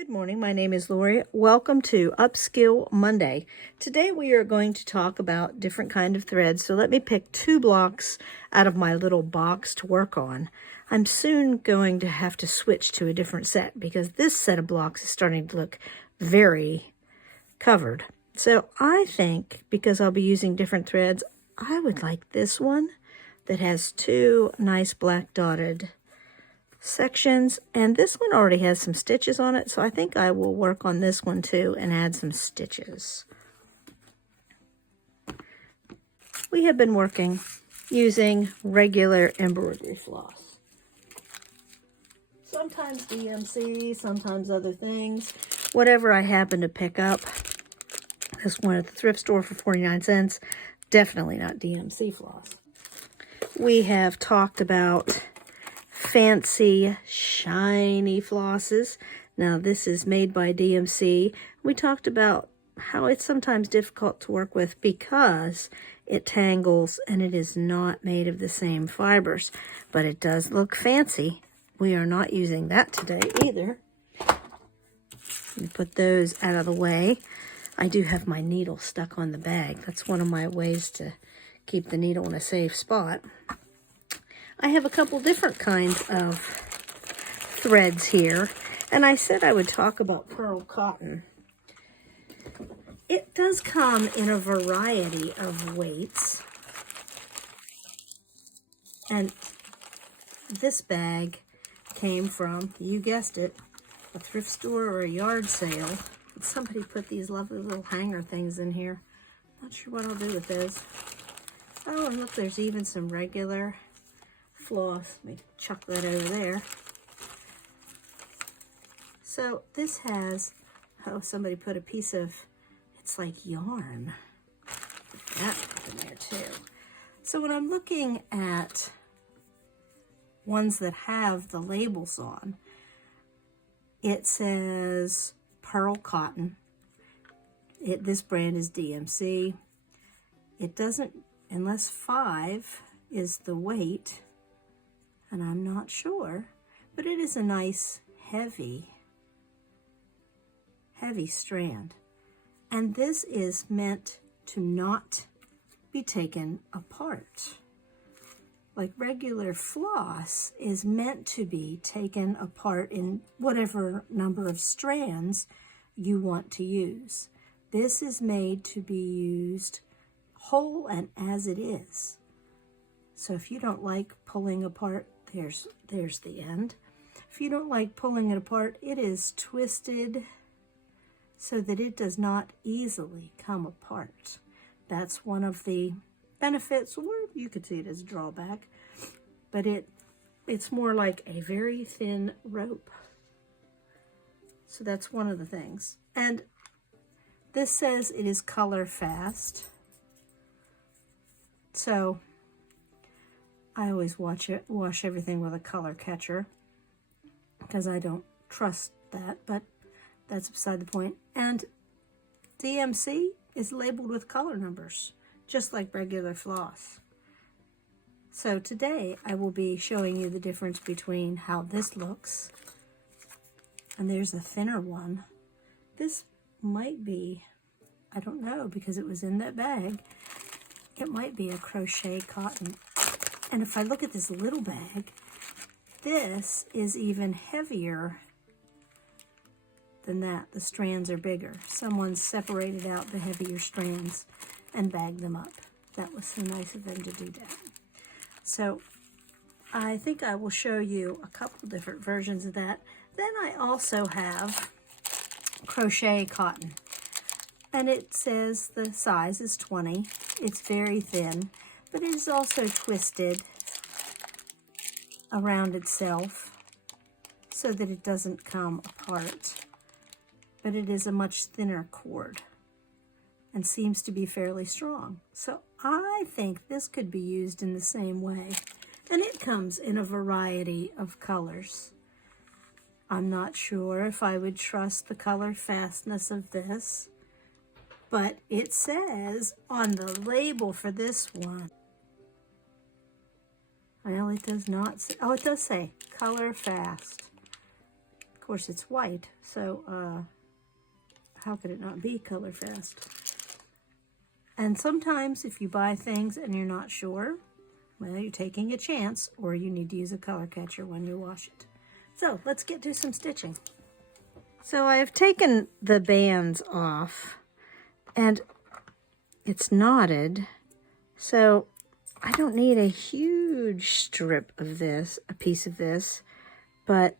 Good morning, my name is Lorrie. Welcome to Upskill Monday. Today we are going to talk about different kind of threads. So let me pick 2 blocks out of my little box to work on. I'm soon going to have to switch to a different set because this set of blocks is starting to look very covered. So I think because I'll be using different threads, I would like this one that has 2 nice black dotted sections, and this one already has some stitches on it, so I think I will work on this one too and add some stitches. We have been working using regular embroidery floss. Sometimes DMC, sometimes other things. Whatever I happen to pick up. This one at the thrift store for 49 cents. Definitely not DMC floss. We have talked about fancy, shiny flosses. Now this is made by DMC. We talked about how it's sometimes difficult to work with because it tangles and it is not made of the same fibers, but it does look fancy. We are not using that today either. Let me put those out of the way. I do have my needle stuck on the bag. That's one of my ways to keep the needle in a safe spot. I have a couple different kinds of threads here, and I said I would talk about Perl cotton. It does come in a variety of weights, and this bag came from, you guessed it, a thrift store or a yard sale. Somebody put these lovely little hanger things in here. Not sure what I'll do with those. Oh, and look, there's even some regular floss. Let me chuck that over there. So this has, oh, somebody put a piece of, it's like yarn. Put that in there too. So when I'm looking at ones that have the labels on, it says Perl cotton. This brand is DMC. It doesn't, unless 5 is the weight, and I'm not sure, but it is a nice heavy strand. And this is meant to not be taken apart. Like regular floss is meant to be taken apart in whatever number of strands you want to use. This is made to be used whole and as it is. So if you don't like pulling apart, there's the end. If you don't like pulling it apart, it is twisted so that it does not easily come apart. That's one of the benefits, or you could see it as a drawback, but it's more like a very thin rope. So that's one of the things. And this says it is color fast. So I always wash everything with a color catcher because I don't trust that, but that's beside the point. And DMC is labeled with color numbers, just like regular floss. So today I will be showing you the difference between how this looks, and there's a thinner one. This might be, I don't know, because it was in that bag, it might be a crochet cotton. And if I look at this little bag, this is even heavier than that. The strands are bigger. Someone separated out the heavier strands and bagged them up. That was so nice of them to do that. So I think I will show you a couple different versions of that. Then I also have crochet cotton. And it says the size is 20. It's very thin, but it is also twisted around itself so that it doesn't come apart. But it is a much thinner cord and seems to be fairly strong. So I think this could be used in the same way. And it comes in a variety of colors. I'm not sure if I would trust the color fastness of this, but it says on the label for this one, well, it does not say, oh, it does say color fast. course, it's white, so how could it not be color fast? And sometimes if you buy things and you're not sure, well, you're taking a chance, or you need to use a color catcher when you wash it. So let's get to some stitching. So I've taken the bands off, and it's knotted, so I don't need a huge strip of this, a piece of this, but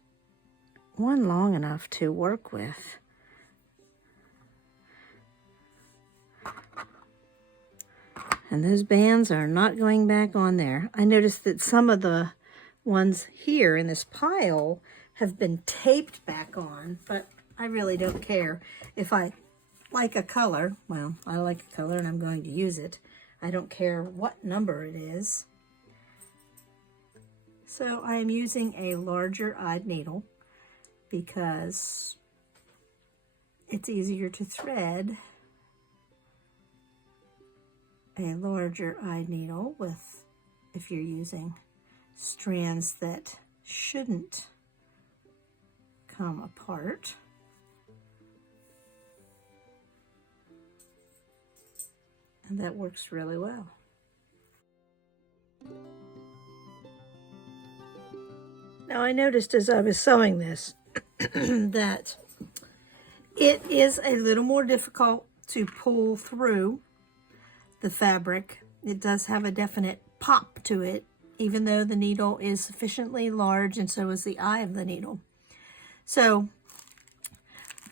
one long enough to work with. And those bands are not going back on there. I noticed that some of the ones here in this pile have been taped back on, but I really don't care. If I like a color, well, I like a color and I'm going to use it. I don't care what number it is. So I am using a larger eyed needle because it's easier to thread a larger eyed needle with, if you're using strands that shouldn't come apart. And that works really well. Now I noticed as I was sewing this that it is a little more difficult to pull through the fabric. It does have a definite pop to it, even though the needle is sufficiently large, and so is the eye of the needle. So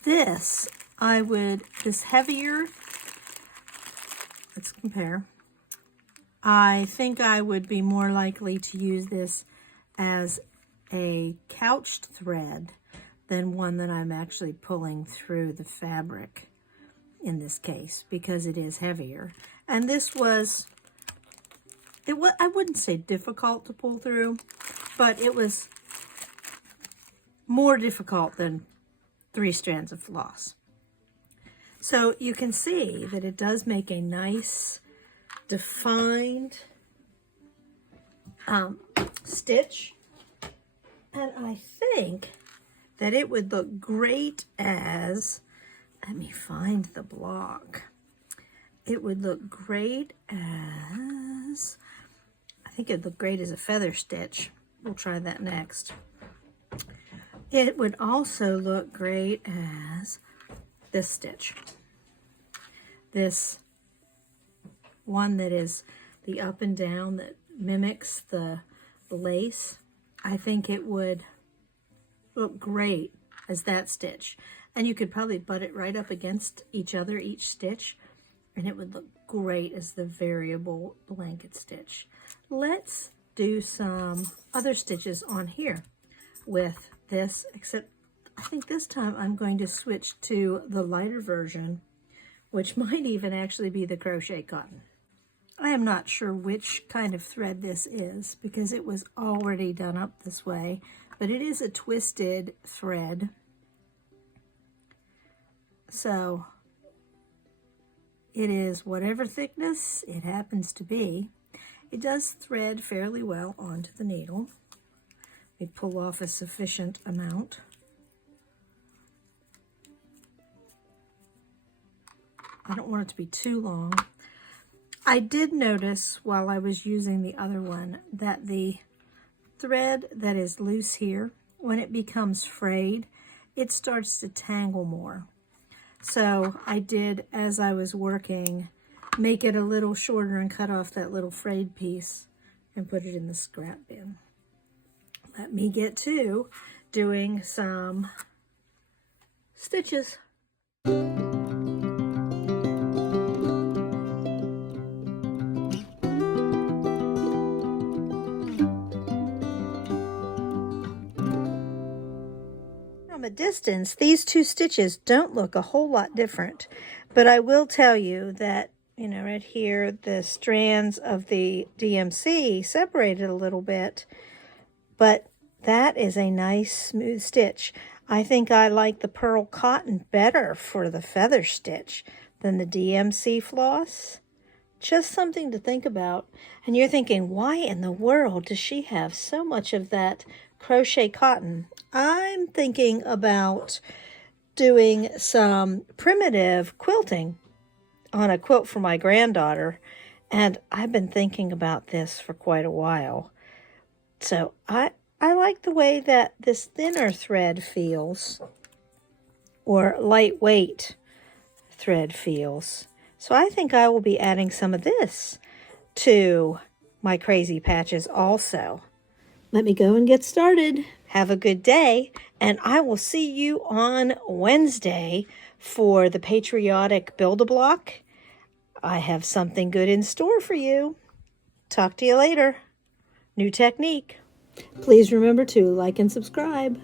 this heavier, let's compare. I think I would be more likely to use this as a couched thread than one that I'm actually pulling through the fabric in this case, because it is heavier. And this was, I wouldn't say difficult to pull through, but it was more difficult than 3 strands of floss. So you can see that it does make a nice defined stitch. And I think that it would look great as, let me find the block. It would look great as, I think it'd look great as a feather stitch. We'll try that next. It would also look great as this stitch. This one that is the up and down that mimics the lace. I think it would look great as that stitch. And you could probably butt it right up against each other, each stitch, and it would look great as the variable blanket stitch. Let's do some other stitches on here with this, except I think this time I'm going to switch to the lighter version, which might even actually be the crochet cotton. I am not sure which kind of thread this is because it was already done up this way, but it is a twisted thread. So it is whatever thickness it happens to be. It does thread fairly well onto the needle. We pull off a sufficient amount. I don't want it to be too long. I did notice while I was using the other one that the thread that is loose here, when it becomes frayed, it starts to tangle more. So I did, as I was working, make it a little shorter and cut off that little frayed piece and put it in the scrap bin. Let me get to doing some stitches. From a distance, these two stitches don't look a whole lot different, but I will tell you that, you know, right here, the strands of the DMC separated a little bit, but that is a nice smooth stitch. I think I like the Perl cotton better for the feather stitch than the DMC floss, Just something to think about. And you're thinking, why in the world does she have so much of that crochet cotton? I'm thinking about doing some primitive quilting on a quilt for my granddaughter. And I've been thinking about this for quite a while. So I like the way that this thinner thread feels, or lightweight thread feels. So I think I will be adding some of this to my crazy patches also. Let me go and get started. Have a good day, and I will see you on Wednesday for the patriotic Build-A-Block. I have something good in store for you. Talk to you later. New technique. Please remember to like and subscribe.